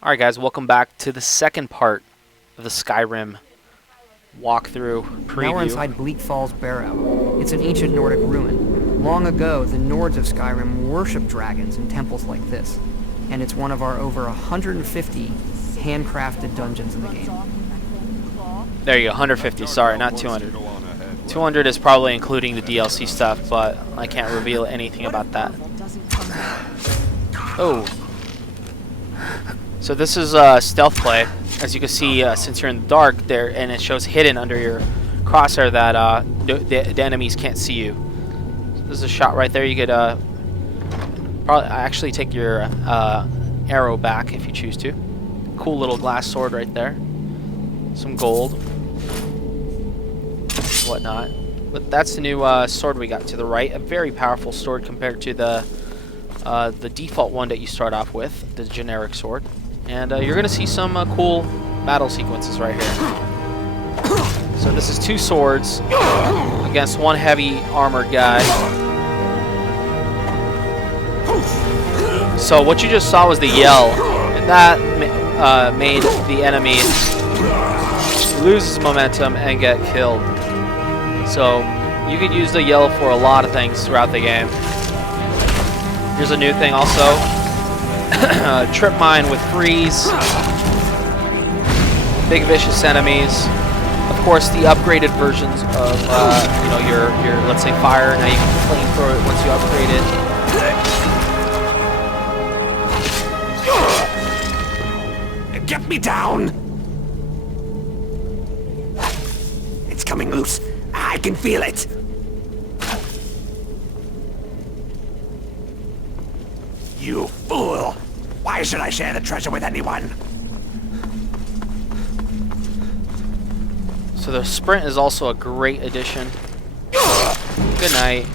Alright guys, welcome back to the second part of the Skyrim walkthrough preview. Now we're inside Bleak Falls Barrow. It's an ancient Nordic ruin. Long ago, the Nords of Skyrim worshipped dragons in temples like this. And it's one of our over 150 handcrafted dungeons in the game. There you go, 150, sorry, not 200. 200 is probably including the DLC stuff, but I can't reveal anything about that. Oh. So this is stealth play. As you can see, since you're in the dark there, and it shows hidden under your crosshair that the enemies can't see you. So this is a shot right there. You could probably actually take your arrow back if you choose to. Cool little glass sword right there. Some gold, whatnot. But that's the new sword we got to the right. A very powerful sword compared to the default one that you start off with, the generic sword. And you're going to see some cool battle sequences right here. So this is two swords against one heavy armored guy. So what you just saw was the yell, and that made the enemy lose its momentum and get killed. So you could use the yell for a lot of things throughout the game. Here's a new thing also. Trip mine with freeze. Big vicious enemies. Of course, the upgraded versions of you know, your let's say fire. Now you can flamethrower it once you upgrade it. Get me down! It's coming loose. I can feel it. You fool! Why should I share the treasure with anyone? So the sprint is also a great addition. Good night.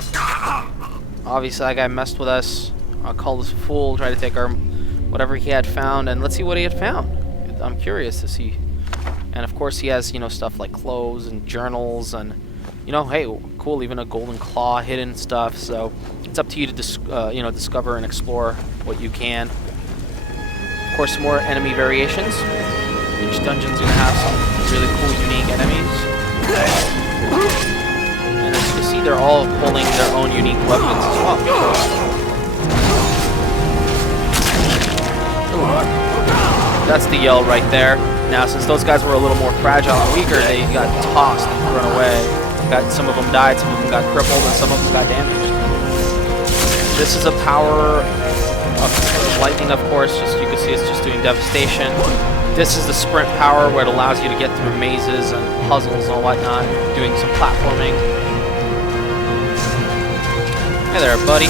Obviously that guy messed with us. I'll call this a fool, try to take our whatever he had found, and let's see what he had found. I'm curious to see. And of course he has, you know, stuff like clothes and journals and, you know, hey, cool, even a golden claw, hidden stuff. So it's up to you to you know, discover and explore what you can. Of course, more enemy variations. Each dungeon's gonna have some really cool, unique enemies. And as you can see, they're all pulling their own unique weapons as well. That's the yell right there. Now, since those guys were a little more fragile and weaker, they got tossed and thrown away. Some of them died, some of them got crippled, and some of them got damaged. This is a power of lightning, of course. Just you can see it's just doing devastation. This is the sprint power, where it allows you to get through mazes and puzzles and whatnot, doing some platforming. Hey there, buddy.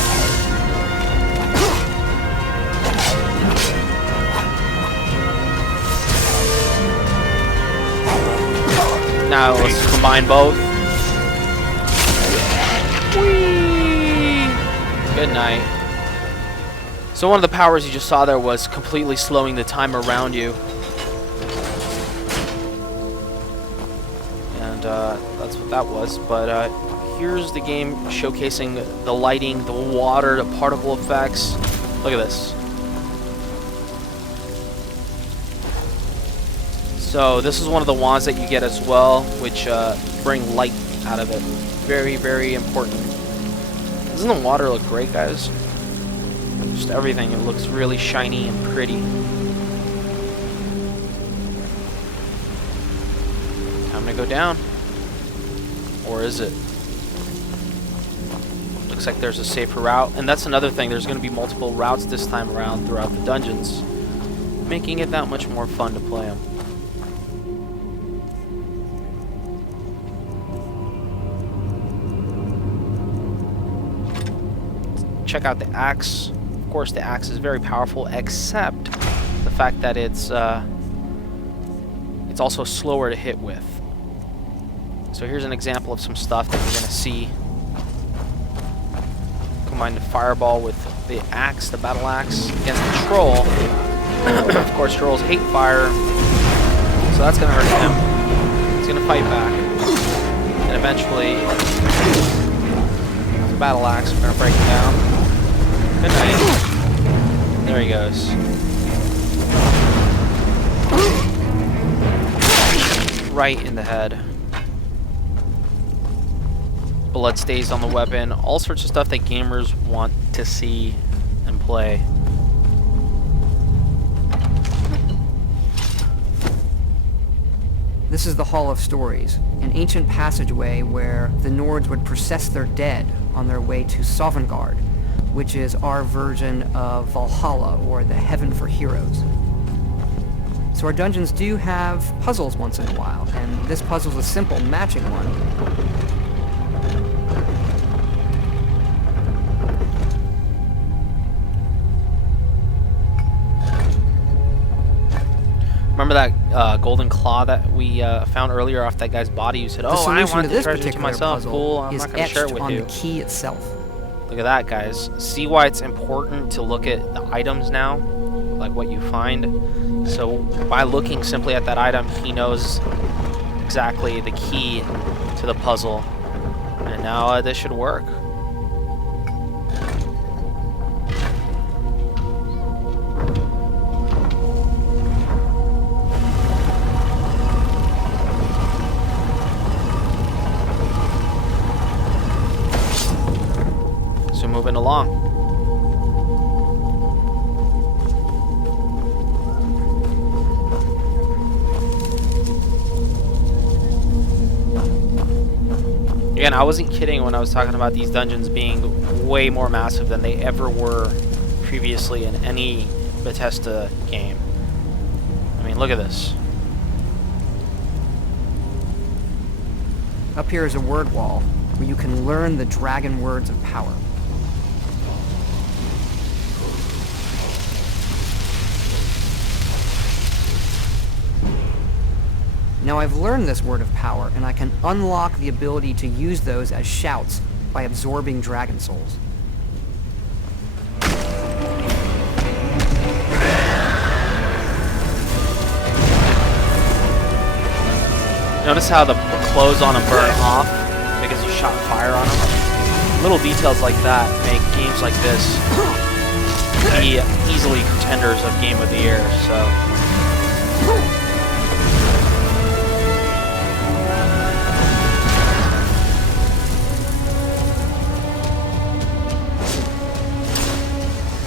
Now let's combine both. Whee! Good night. So one of the powers you just saw there was completely slowing the time around you. And that's what that was. But here's the game showcasing the lighting, the water, the particle effects. Look at this. So this is one of the wands that you get as well, which bring light out of it. Very, very important. Doesn't the water look great, guys? Just everything. It looks really shiny and pretty. Time to go down. Or is it? Looks like there's a safer route. And that's another thing. There's going to be multiple routes this time around throughout the dungeons, making it that much more fun to play them. Check out the axe. Of course, the axe is very powerful, except the fact that it's also slower to hit with. So here's an example of some stuff that you're going to see. Combine the fireball with the axe, the battle axe, against the troll. Of course, trolls hate fire, so that's going to hurt him. He's going to fight back, and eventually, the battle axe, we're going to break him down. Good night. There he goes. right in the head. Blood stains on the weapon, all sorts of stuff that gamers want to see and play. This is the Hall of Stories, an ancient passageway where the Nords would process their dead on their way to Sovngarde, which is our version of Valhalla, or the Heaven for Heroes. So our dungeons do have puzzles once in a while, and this puzzle's a simple matching one. Remember that golden claw that we found earlier off that guy's body? You said, "Oh, I want the treasure to myself." Cool. I'm not going to share it with you. The key itself. Look at that, guys. See why it's important to look at the items now, like what you find. So by looking simply at that item, he knows exactly the key to the puzzle, and now this should work. Moving along. Again, I wasn't kidding when I was talking about these dungeons being way more massive than they ever were previously in any Bethesda game. I mean, look at this. Up here is a word wall where you can learn the dragon words of power. Now I've learned this word of power, and I can unlock the ability to use those as shouts by absorbing dragon souls. Notice how the clothes on him burn off because you shot fire on him? Little details like that make games like this be easily contenders of Game of the Year, so...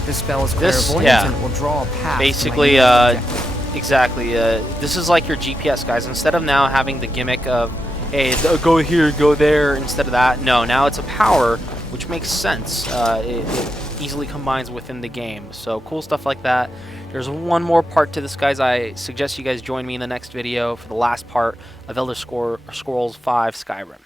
This spell is clairvoyance, and it will draw a path. Basically, exactly. This is like your GPS, guys. Instead of now having the gimmick of, hey, go here, go there, instead of that, no, now it's a power, which makes sense. It easily combines within the game. So cool stuff like that. There's one more part to this, guys. I suggest you guys join me in the next video for the last part of Elder Scrolls V Skyrim.